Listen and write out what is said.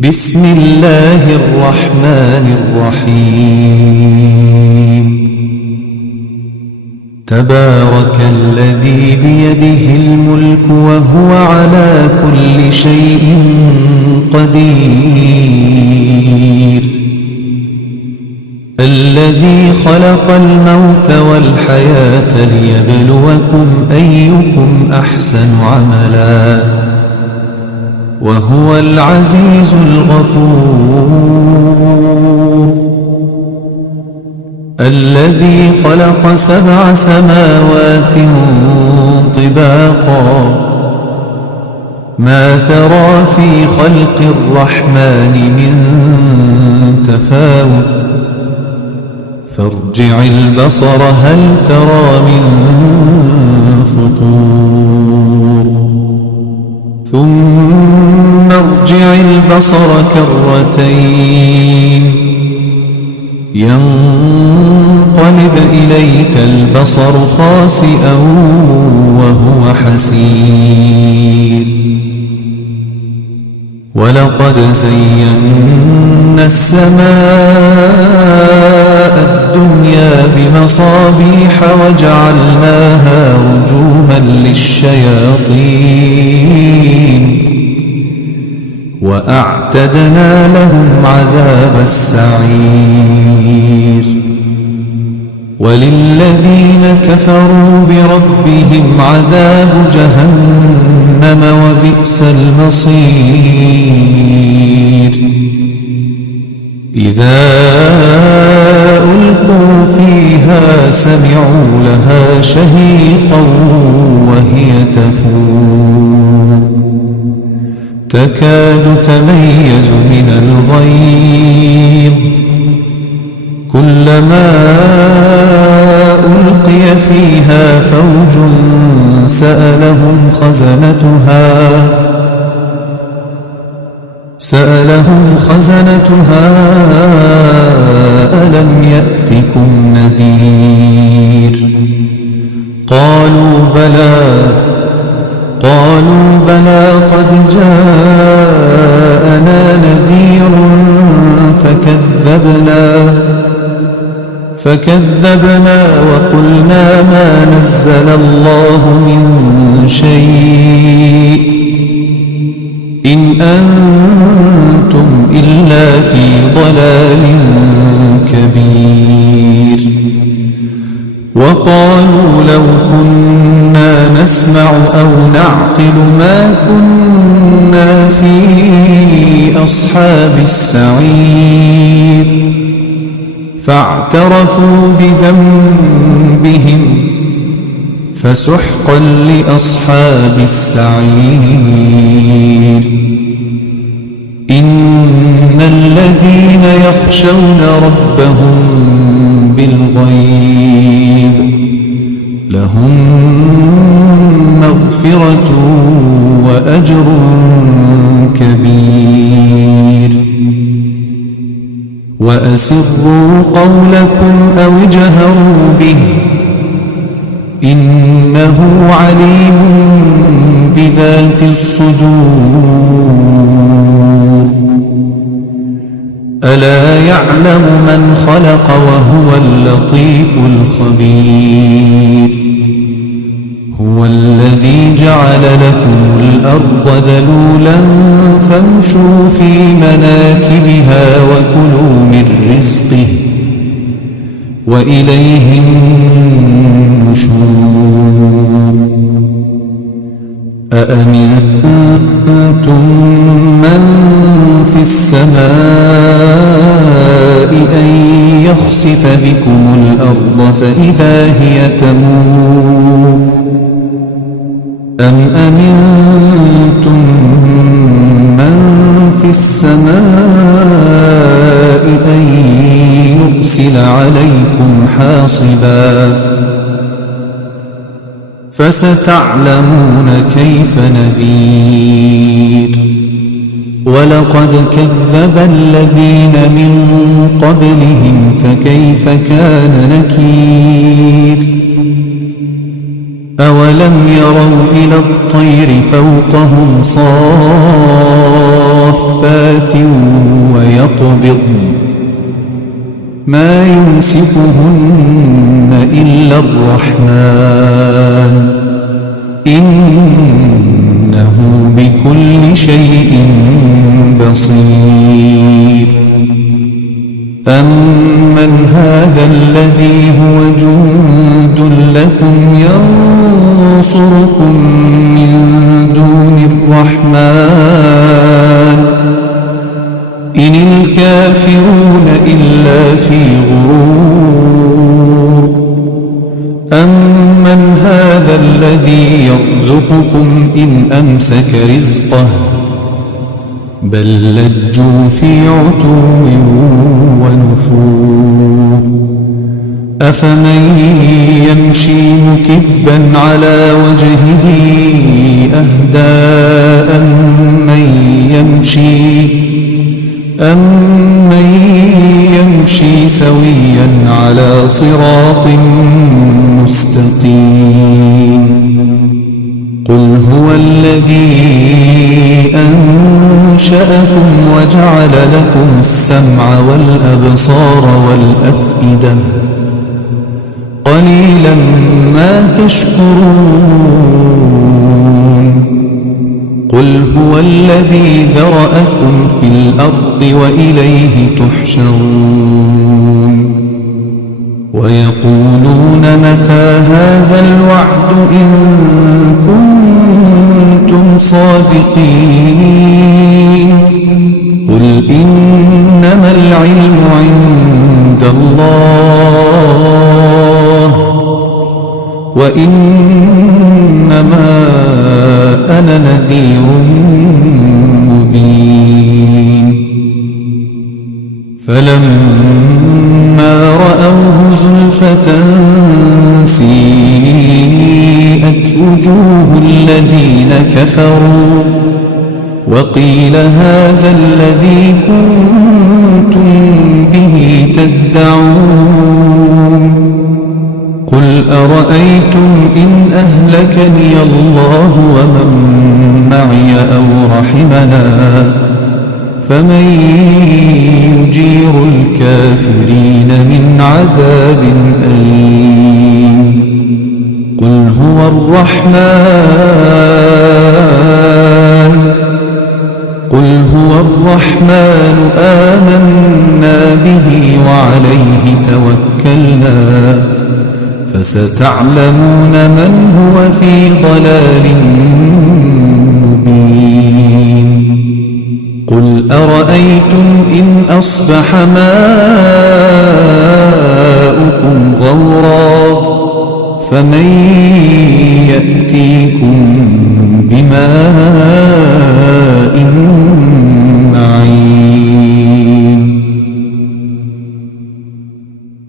بسم الله الرحمن الرحيم تبارك الذي بيده الملك وهو على كل شيء قدير الذي خلق الموت والحياة ليبلوكم أيكم أحسن عملا وهو العزيز الغفور الذي خلق 7 سماوات طباقا ما ترى في خلق الرحمن من تفاوت فارجع البصر هل ترى من فطور ثم ارجع البصر كرتين ينقلب إليك البصر خاسئا وهو حسير ولقد زينا السماء الدنيا بمصابيح وجعلناها رجوما للشياطين وأعتدنا لهم عذاب السعير وللذين كفروا بربهم عذاب جهنم وبئس المصير إذا ألقوا فيها سمعوا لها شهيقا وهي تفور تكاد تميز من الغيظ كلما ألقي فيها فوج سألهم خزنتها ألم يأتكم نذير قالوا بلى قد جاءنا نذير فكذبنا وقلنا ما نزل الله من شيء إن أنتم إلا في ضلال كبير وقالوا لو كنا نسمع أو نعقل ما كنا في أصحاب السعير فاعترفوا بذنبهم فسحقا لأصحاب السعير إن الذين يخشون ربهم بالغيب لهم مغفرة وأجر كبير وأسروا قولكم أو اجهروا به إنه عليم بذات الصدور ألا يعلم من خلق وهو اللطيف الخبير هو الذي جعل لكم الأرض ذلولا فامشوا في مناكبها وكلوا من رزقه وإليه النشور أأمنتم من في السماء أن يخسف بكم الأرض فإذا هي تمور أم أمنتم من في السماء أن يرسل عليكم حاصبا فستعلمون كيف نذير ولقد كذب الذين من قبلهم فكيف كان نكير أولم يروا إلى الطير فوقهم صافات صافات ويقبضن ما يمسكهن إلا الرحمن إنه بكل شيء بصير أمن هذا الذي هو جند لكم ينصركم من دون الرحمن إن الكافرون إلا في غرور أمن هذا الذي يرزقكم إن أمسك رزقه بل لجوا في عتو ونفور أفمن يمشي مكبا على وجهه أهدى أمن يمشي سويا على صراط مستقيم قل هو الذي أنشأكم وجعل لكم السمع والأبصار والأفئدة قليلا ما تشكرون قل هو الذي ذرأكم في الأرض وإليه تحشرون ويقولون متى هذا الوعد إن كنتم صادقين قل إنما العلم عند الله وإنما أنا نذير مبين فلما رأوه زلفة سيئت وجوه الذين كفروا وقيل هذا الذي كنتم به تدعون قل أرأيتم إن أهلكني الله ومن معي أو رحمنا فمن يجير الكافرين من عذاب أليم قل هو الرحمن آمنا به وعليه توكلنا فستعلمون من هو في ضلال مبين قل أرأيتم إن أصبح ماؤكم غورا فمن يأتيكم